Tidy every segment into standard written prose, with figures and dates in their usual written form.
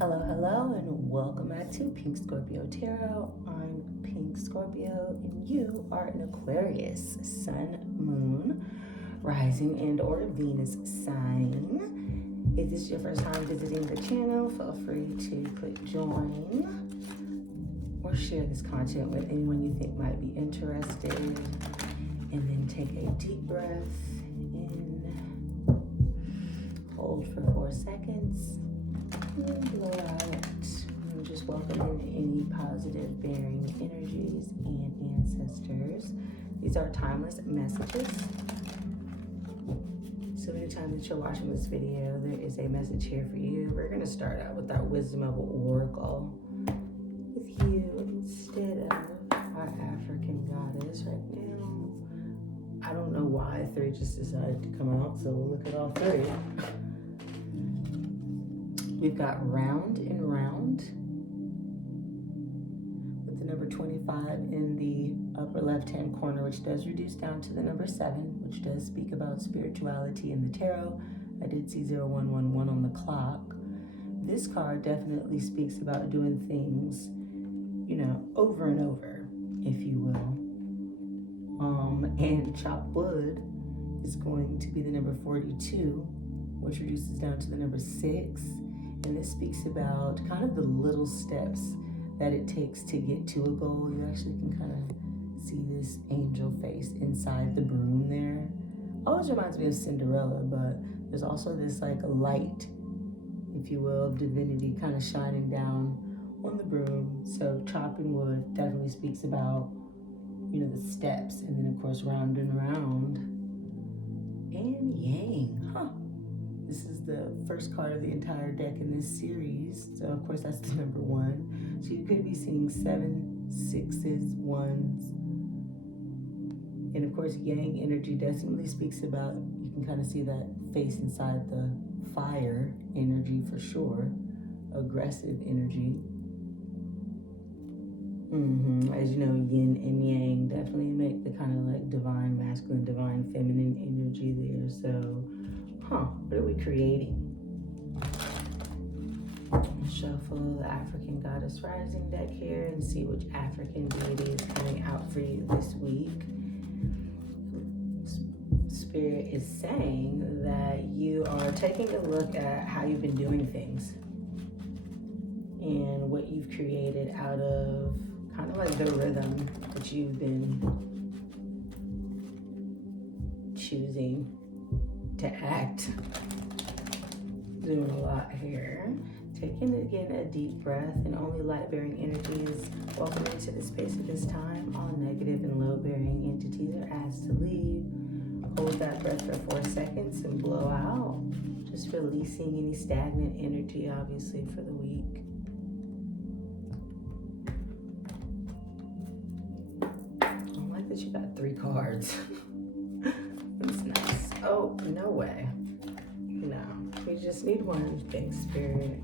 Hello, hello, and welcome back to Pink Scorpio Tarot. I'm Pink Scorpio, and you are an Aquarius, Sun, Moon, Rising, and or Venus sign. If this is your first time visiting the channel, feel free to click join or share this content with anyone you think might be interested. And then take a deep breath in, hold for 4 seconds. Blow out. And just welcome in any positive bearing energies and ancestors. These are timeless messages. So anytime that you're watching this video, there is a message here for you. We're going to start out with our Wisdom of Oracle with you instead of our African goddess right now. I don't know why 3 just decided to come out, so we'll look at all 3. We've got round and round with the number 25 in the upper left-hand corner, which does reduce down to the number 7, which does speak about spirituality in the tarot. I did see 0111 on the clock. This card definitely speaks about doing things, you know, over and over, if you will. And chopped wood is going to be the number 42, which reduces down to the number 6. And this speaks about kind of the little steps that it takes to get to a goal. You actually can kind of see this angel face inside the broom there. Always reminds me of Cinderella, but there's also this like light, if you will, of divinity kind of shining down on the broom. So chopping wood definitely speaks about, you know, the steps, and then of course round and round. And yang, huh? This is the first card of the entire deck in this series. So of course that's the number 1. So you could be seeing 7, 6s, 1s. And of course yang energy definitely speaks about, you can kind of see that face inside the fire energy for sure. Aggressive energy. As you know, yin and yang definitely make the kind of like divine masculine, divine feminine energy there. So what are we creating? Shuffle the African Goddess Rising deck here and see which African deity is coming out for you this week. Spirit is saying that you are taking a look at how you've been doing things and what you've created out of kind of like the rhythm that you've been choosing to act. Doing a lot here. Taking again a deep breath, and only light-bearing entities welcome into the space at this time. All negative and low-bearing entities are asked to leave. Hold that breath for 4 seconds and blow out. Just releasing any stagnant energy, obviously, for the week. I like that you got 3 cards. That's nice. Oh, no way. No. We just need 1. Big Spirit.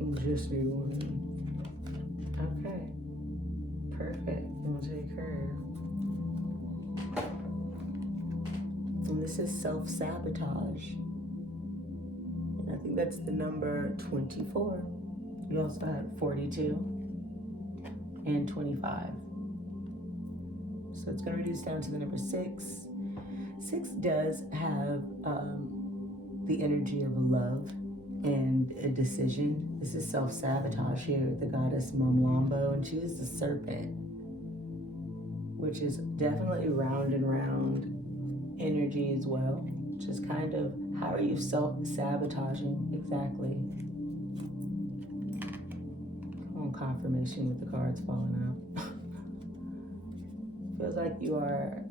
We just need 1. Okay. Perfect. We'll take her. And this is self-sabotage. And I think that's the number 24. You also had 42 and 25. So it's going to reduce down to the number 6. 6 does have the energy of love and a decision. This is self-sabotage here with the goddess Momlambo, and she is the serpent, which is definitely round and round energy as well. Just kind of, how are you self-sabotaging exactly? Come on, confirmation with the cards falling out. Feels like you are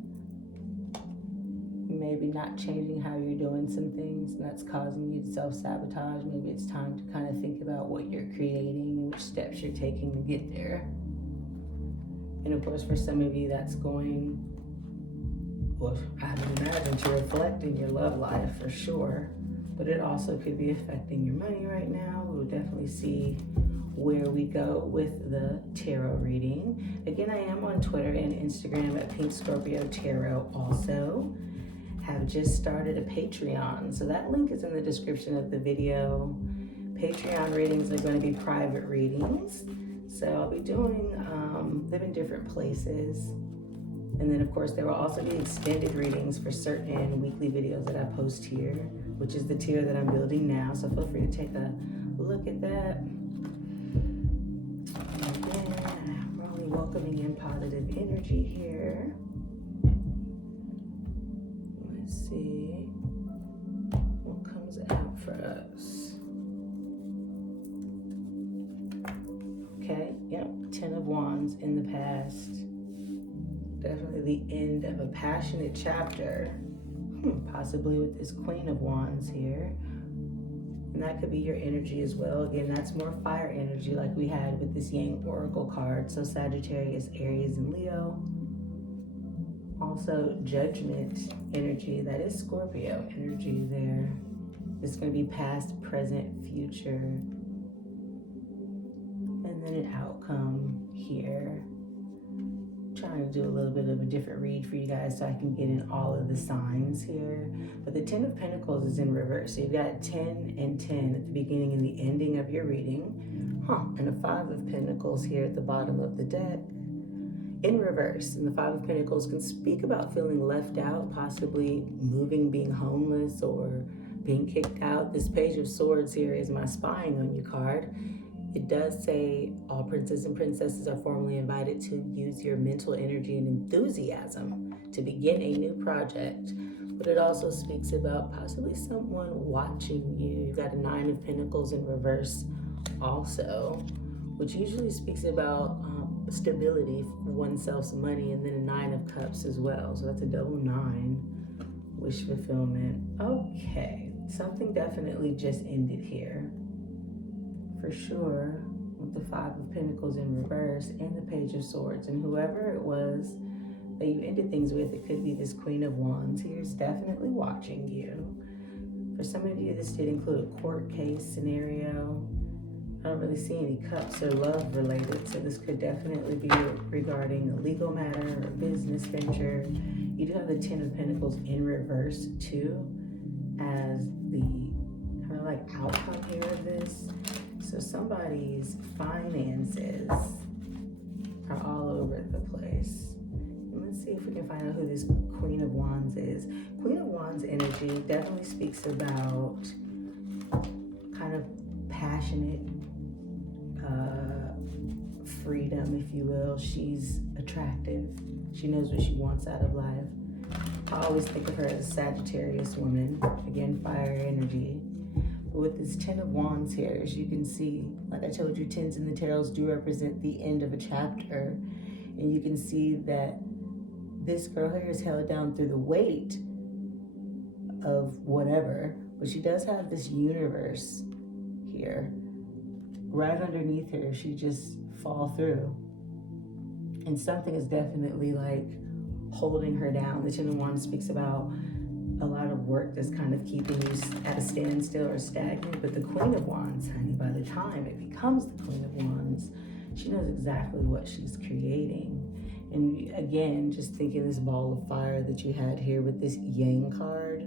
maybe not changing how you're doing some things, and that's causing you to self-sabotage. Maybe it's time to kind of think about what you're creating and which steps you're taking to get there. And of course, for some of you, that's going, well, I would imagine, to reflect in your love life for sure, but it also could be affecting your money right now. We'll definitely see where we go with the tarot reading. Again, I am on Twitter and Instagram at Pink Scorpio Tarot also. Have just started a Patreon, so that link is in the description of the video. Patreon readings are going to be private readings. So I'll be doing them in different places. And then of course there will also be extended readings for certain weekly videos that I post here, which is the tier that I'm building now. So feel free to take a look at that. And then we're only welcoming in positive energy here. Let's see what comes out for us. Okay, yep, 10 of Wands in the past. Definitely the end of a passionate chapter, possibly with this Queen of Wands here. And that could be your energy as well. Again, that's more fire energy like we had with this Yang Oracle card. So Sagittarius, Aries, and Leo. Also Judgment energy, that is Scorpio energy there. It's going to be past, present, future. And then an outcome here. Trying to do a little bit of a different read for you guys so I can get in all of the signs here. But the 10 of Pentacles is in reverse. So you've got 10 and 10 at the beginning and the ending of your reading. And a 5 of Pentacles here at the bottom of the deck in reverse. And the 5 of Pentacles can speak about feeling left out, possibly moving, being homeless, or being kicked out. This Page of Swords here is my spying on you card. It does say all princes and princesses are formally invited to use your mental energy and enthusiasm to begin a new project. But it also speaks about possibly someone watching you. You've got a 9 of Pentacles in reverse also, which usually speaks about stability for oneself's money, and then a 9 of Cups as well. So that's a double 9, wish fulfillment. Okay, something definitely just ended here. For sure, with the 5 of Pentacles in reverse and the Page of Swords. And whoever it was that you ended things with, it could be this Queen of Wands here, is definitely watching you. For some of you, this did include a court case scenario. I don't really see any cups or love related, so this could definitely be regarding a legal matter or a business venture. You do have the 10 of Pentacles in reverse too, as the kind of like outcome here of this. So somebody's finances are all over the place. And let's see if we can find out who this Queen of Wands is. Queen of Wands energy definitely speaks about kind of passionate freedom, if you will. She's attractive. She knows what she wants out of life. I always think of her as a Sagittarius woman. Again, fire energy. With this 10 of Wands here, as you can see, like I told you, 10s and the tails do represent the end of a chapter. And you can see that this girl here is held down through the weight of whatever, but she does have this universe here. Right underneath her, she just fall through. And something is definitely like holding her down. The 10 of Wands speaks about a lot of work that's kind of keeping you at a standstill or stagnant. But the Queen of Wands, honey, by the time it becomes the Queen of Wands, she knows exactly what she's creating. And again, just thinking this ball of fire that you had here with this Yang card.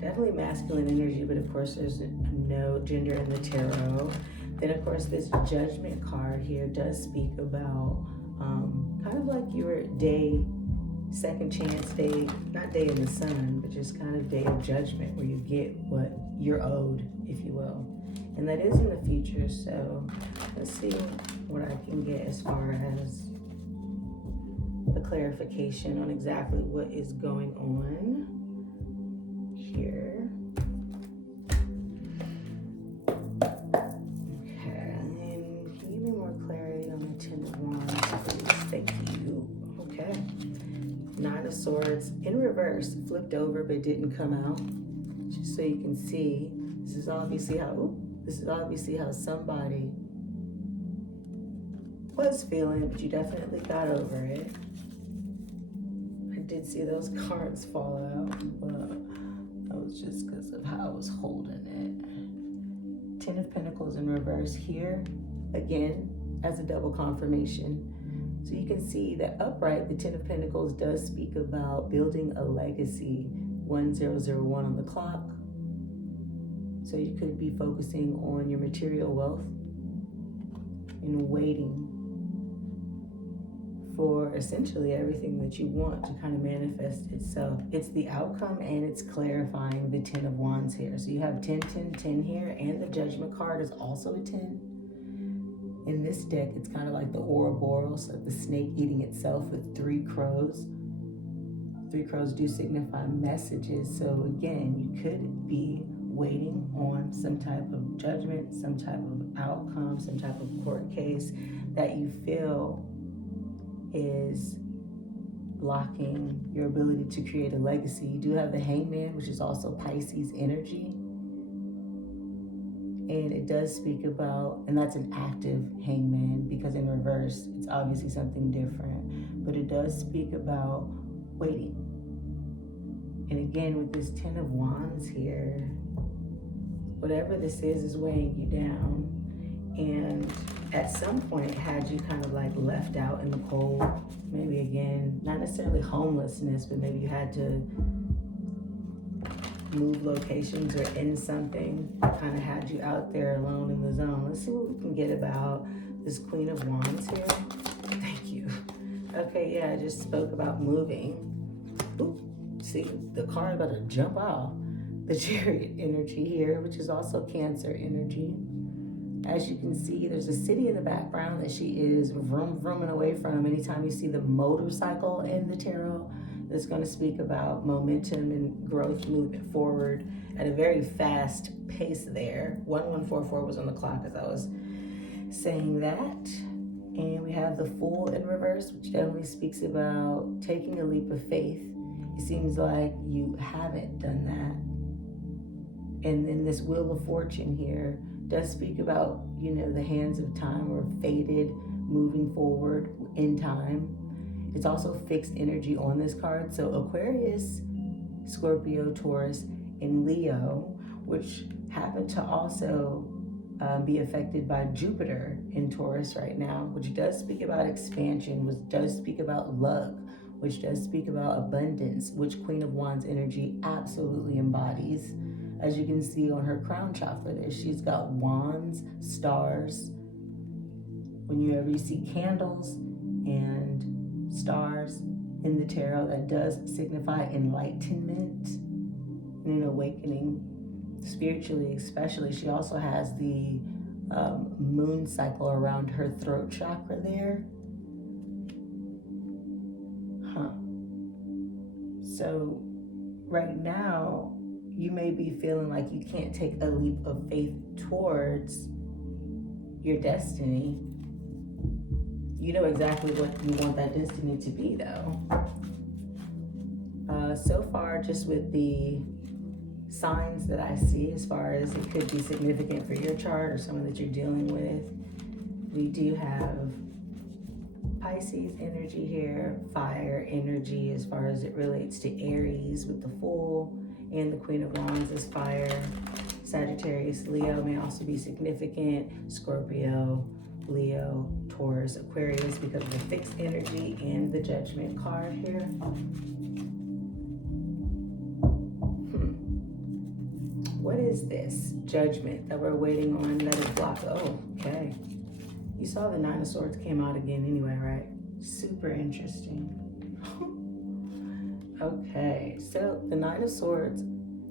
Definitely masculine energy, but of course there's no gender in the tarot. Then of course this Judgment card here does speak about kind of like your day, second chance day, not day in the sun, but just kind of day of judgment where you get what you're owed, if you will. And that is in the future, so let's see what I can get as far as a clarification on exactly what is going on here. Okay, and then can you give me more clarity on the 10 of Wands, please? Thank you. Okay. 9 of Swords in reverse, flipped over but didn't come out. Just so you can see, this is obviously how somebody was feeling, but you definitely got over it. I did see those cards fall out, but that was just because of how I was holding it. 10 of Pentacles in reverse here, again, as a double confirmation. So you can see that upright, the Ten of Pentacles does speak about building a legacy. 1001 on the clock. So you could be focusing on your material wealth and waiting for essentially everything that you want to kind of manifest itself. It's the outcome and it's clarifying the 10 of Wands here. So you have 10, 10, 10 here, and the Judgment card is also a 10. In this deck, it's kind of like the Ouroboros, like the snake eating itself with 3 crows. 3 crows do signify messages. So again, you could be waiting on some type of judgment, some type of outcome, some type of court case that you feel is blocking your ability to create a legacy. You do have the Hangman, which is also Pisces energy. And it does speak about, and that's an active hangman, because in reverse, it's obviously something different. But it does speak about waiting. And again, with this 10 of Wands here, whatever this is weighing you down. And at some point had you kind of like left out in the cold. Maybe again, not necessarily homelessness, but maybe you had to move locations or in something, kind of had you out there alone in the zone. Let's see what we can get about this Queen of Wands here. Thank you. Okay, yeah, I just spoke about moving. Ooh, see, the card about to jump off. The Chariot energy here, which is also Cancer energy. As you can see, there's a city in the background that she is vrooming away from. Anytime you see the motorcycle in the tarot, that's going to speak about momentum and growth, movement forward at a very fast pace there. 1144 was on the clock as I was saying that. And we have the Fool in reverse, which definitely speaks about taking a leap of faith. It seems like you haven't done that. And then this Wheel of Fortune here does speak about, you know, the hands of time or faded, moving forward in time. It's also fixed energy on this card. So Aquarius, Scorpio, Taurus, and Leo, which happen to also be affected by Jupiter in Taurus right now, which does speak about expansion, which does speak about luck, which does speak about abundance, which Queen of Wands energy absolutely embodies. As you can see on her crown chakra there, she's got wands, stars. When you ever see candles and stars in the tarot, that does signify enlightenment and an awakening, spiritually especially. She also has the moon cycle around her throat chakra there. So right now, you may be feeling like you can't take a leap of faith towards your destiny. You know exactly what you want that destiny to be, though. So far, just with the signs that I see, as far as it could be significant for your chart or someone that you're dealing with, we do have Pisces energy here, fire energy as far as it relates to Aries with the Fool, and the Queen of Wands is fire. Sagittarius, Leo may also be significant. Scorpio, Leo, Taurus, Aquarius, because of the fixed energy and the Judgment card here. What is this judgment that we're waiting on that is blocked? Oh, okay. You saw the Nine of Swords came out again anyway, right? Super interesting. Okay, so the Nine of Swords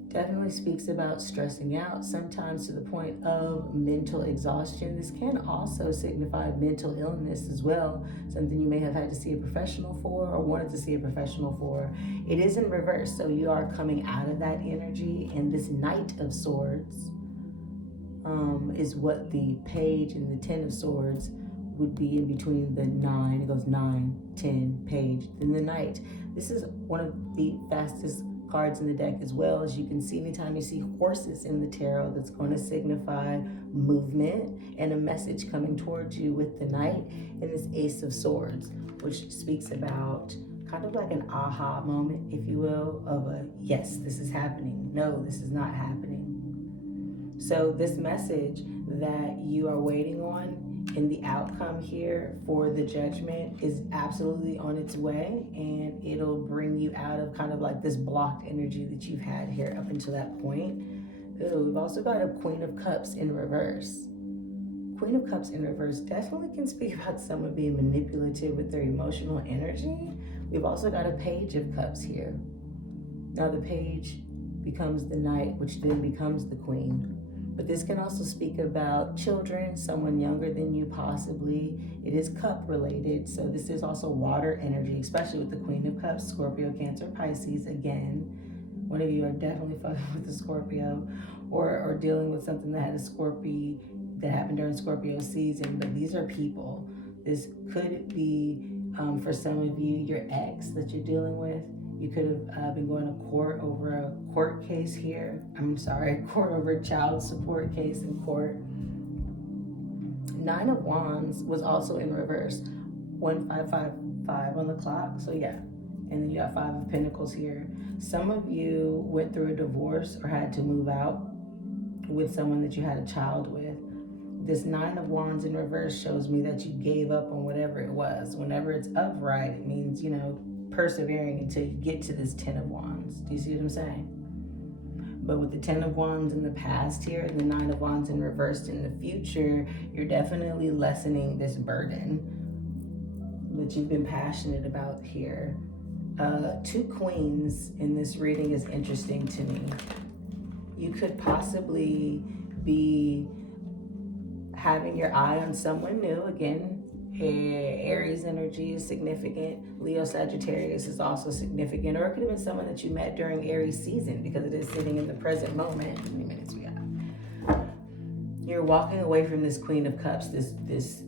definitely speaks about stressing out, sometimes to the point of mental exhaustion. This can also signify mental illness as well, something you may have had to see a professional for or wanted to see a professional for. It is in reverse, so you are coming out of that energy, and this Knight of Swords is what the Page and the Ten of Swords would be in between the 9. It goes 9, 10, Page, then the Knight. This is one of the fastest cards in the deck as well. As you can see, anytime you see horses in the tarot, that's going to signify movement and a message coming towards you with the Knight, and this Ace of Swords, which speaks about kind of like an aha moment, if you will, of a yes, this is happening. No, this is not happening. So this message that you are waiting on And the outcome here for the judgment is absolutely on its way, and it'll bring you out of kind of like this blocked energy that you've had here up until that point. Ooh, we've also got a Queen of Cups in reverse. Queen of Cups in reverse definitely can speak about someone being manipulative with their emotional energy. We've also got a Page of Cups here. Now the Page becomes the Knight, which then becomes the Queen. But this can also speak about children, someone younger than you possibly. It is cup related, so this is also water energy, especially with the Queen of Cups, Scorpio, Cancer, Pisces. Again, one of you are definitely fucking with the Scorpio, or dealing with something that had a Scorpio that happened during Scorpio season. But these are people. This could be, for some of you, your ex that you're dealing with. You could have been going to court over a court case here. Court over a child support case in court. 9 of Wands was also in reverse. 1555 on the clock. So yeah. And then you got 5 of Pentacles here. Some of you went through a divorce or had to move out with someone that you had a child with. This 9 of Wands in reverse shows me that you gave up on whatever it was. Whenever it's upright, it means, you know, persevering until you get to this 10 of Wands. Do you see what I'm saying? But with the 10 of Wands in the past here and the 9 of Wands in reversed in the future, you're definitely lessening this burden that you've been passionate about here. 2 Queens in this reading is interesting to me. You could possibly be having your eye on someone new. Again, Aries energy is significant. Leo, Sagittarius is also significant. Or it could have been someone that you met during Aries season, because it is sitting in the present moment. How many minutes we got? You're walking away from this Queen of Cups, this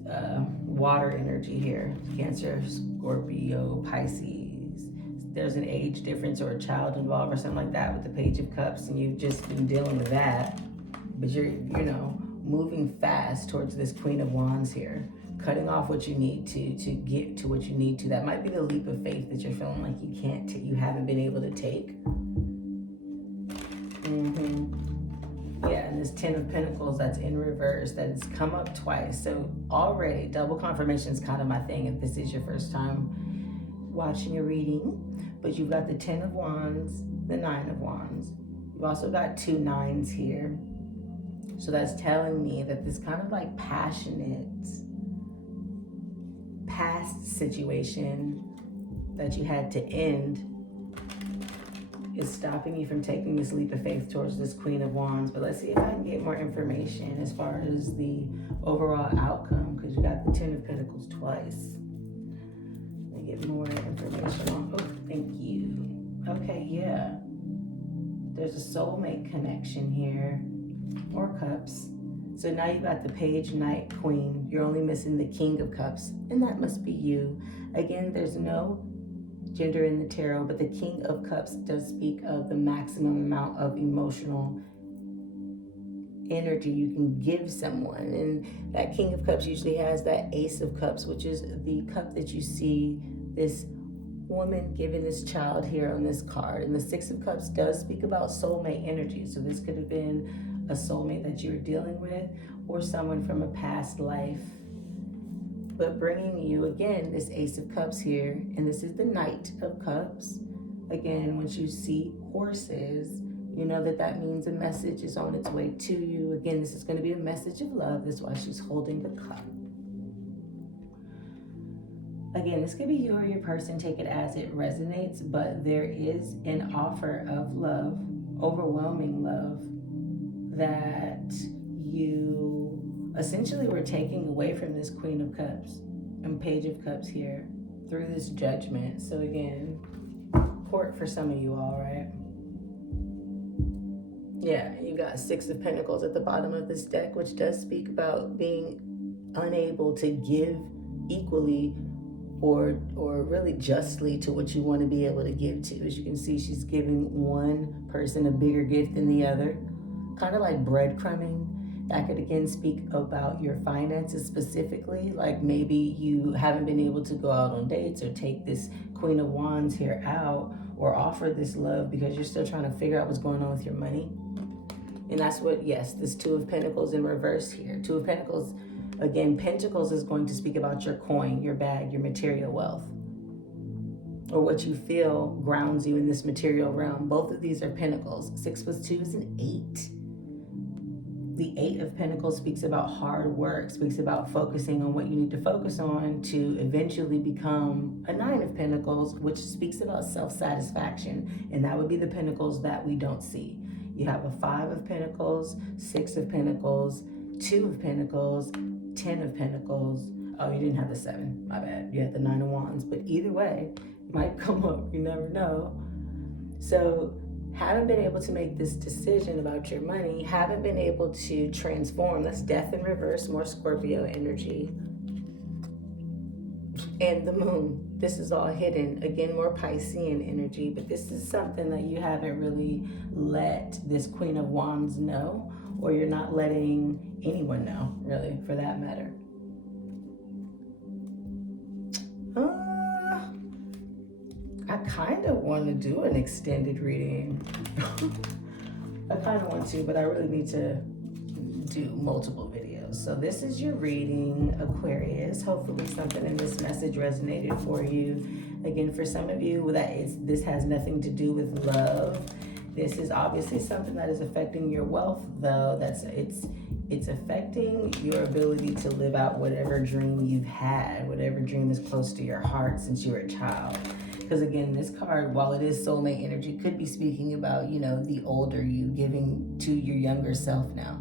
water energy here. Cancer, Scorpio, Pisces. There's an age difference or a child involved or something like that with the Page of Cups, and you've just been dealing with that. But you're, you know, moving fast towards this Queen of Wands here. Cutting off what you need to get to what you need to. That might be the leap of faith that you're feeling like you haven't been able to take. Yeah, and this 10 of Pentacles that's in reverse, that has come up twice. So already, double confirmation is kind of my thing if this is your first time watching a reading. But you've got the 10 of Wands, the 9 of Wands. You've also got 2 9s here. So that's telling me that this kind of like passionate past situation that you had to end is stopping you from taking this leap of faith towards this Queen of Wands. But let's see if I can get more information as far as the overall outcome, because you got the 10 of Pentacles twice. Let me get more information on, oh, thank you. Okay, yeah. There's a soulmate connection here, or cups. So now you got the Page, Knight, Queen. You're only missing the King of Cups, and that must be you. Again, there's no gender in the tarot, but the King of Cups does speak of the maximum amount of emotional energy you can give someone. And that King of Cups usually has that Ace of Cups, which is the cup that you see this woman giving this child here on this card. And the 6 of Cups does speak about soulmate energy. So this could have been a soulmate that you're dealing with, or someone from a past life. But bringing you, again, this Ace of Cups here, and this is the Knight of Cups. Again, once you see horses, you know that means a message is on its way to you. Again, this is going to be a message of love. That's why she's holding the cup. Again, this could be you or your person. Take it as it resonates, but there is an offer of love, overwhelming love, that you essentially were taking away from this Queen of Cups and Page of Cups here through this judgment. So again, court for some of you all, right? Yeah, you got 6 of Pentacles at the bottom of this deck, which does speak about being unable to give equally or really justly to what you want to be able to give to. As you can see, she's giving one person a bigger gift than the other. Kind of like breadcrumbing. That could again speak about your finances specifically. Like maybe you haven't been able to go out on dates or take this Queen of Wands here out or offer this love because you're still trying to figure out what's going on with your money. And that's what, yes, this 2 of Pentacles in reverse here. 2 of Pentacles Again, Pentacles is going to speak about your coin, your bag, your material wealth, or what you feel grounds you in this material realm. Both of these are Pentacles. 6 plus 2 is an 8. The 8 of Pentacles speaks about hard work, speaks about focusing on what you need to focus on to eventually become a 9 of Pentacles, which speaks about self-satisfaction. And that would be the Pentacles that we don't see. You have a 5 of Pentacles, 6 of Pentacles, 2 of Pentacles, 10 of Pentacles. Oh, you didn't have the 7, my bad. You had the 9 of Wands, but either way, it might come up, you never know. So, haven't been able to make this decision about your money, haven't been able to transform. That's Death in reverse, more Scorpio energy. And the Moon, this is all hidden. Again, more Piscean energy, but this is something that you haven't really let this Queen of Wands know, or you're not letting anyone know, really, for that matter. I kind of want to do an extended reading. I kind of want to, but I really need to do multiple videos. So this is your reading, Aquarius. Hopefully something in this message resonated for you. Again, for some of you, this has nothing to do with love. This is obviously something that is affecting your wealth, though. It's affecting your ability to live out whatever dream you've had, whatever dream is close to your heart since you were a child. Because again, this card, while it is soulmate energy, could be speaking about, you know, the older you giving to your younger self now.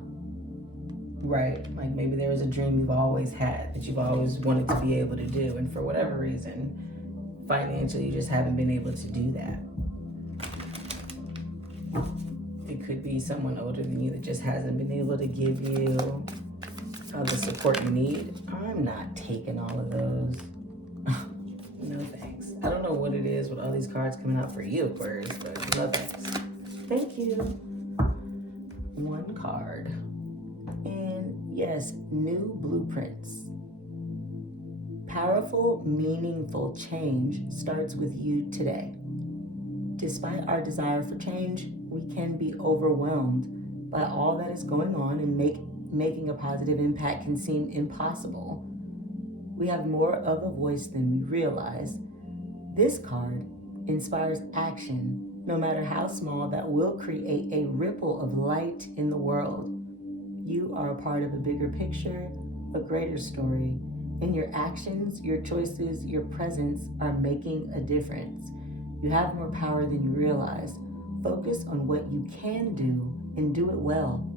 Right? Like maybe there was a dream you've always had that you've always wanted to be able to do. And for whatever reason, financially, you just haven't been able to do that. It could be someone older than you that just hasn't been able to give you the support you need. I'm not taking all of those. No thanks. I don't know what it is with all these cards coming out for you, Aquarius, but no thanks. Thank you. One card. And yes, new blueprints. Powerful, meaningful change starts with you today. Despite our desire for change, we can be overwhelmed by all that is going on, and making a positive impact can seem impossible. We have more of a voice than we realize. This card inspires action, no matter how small, that will create a ripple of light in the world. You are a part of a bigger picture, a greater story, and your actions, your choices, your presence are making a difference. You have more power than you realize. Focus on what you can do and do it well.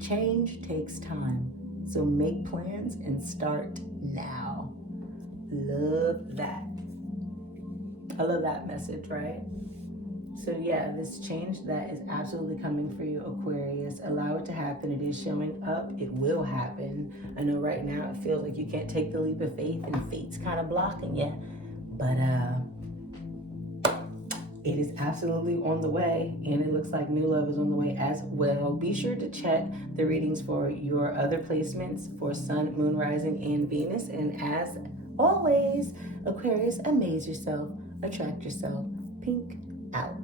Change takes time, so make plans and start now. Love that. I love that message, right? So yeah, this change that is absolutely coming for you, Aquarius. Allow it to happen. It is showing up. It will happen. I know right now it feels like you can't take the leap of faith and fate's kind of blocking you. But it is absolutely on the way, and it looks like new love is on the way as well. Be sure to check the readings for your other placements for Sun, Moon, Rising, and Venus. And as always, Aquarius, amaze yourself, attract yourself. Pink out.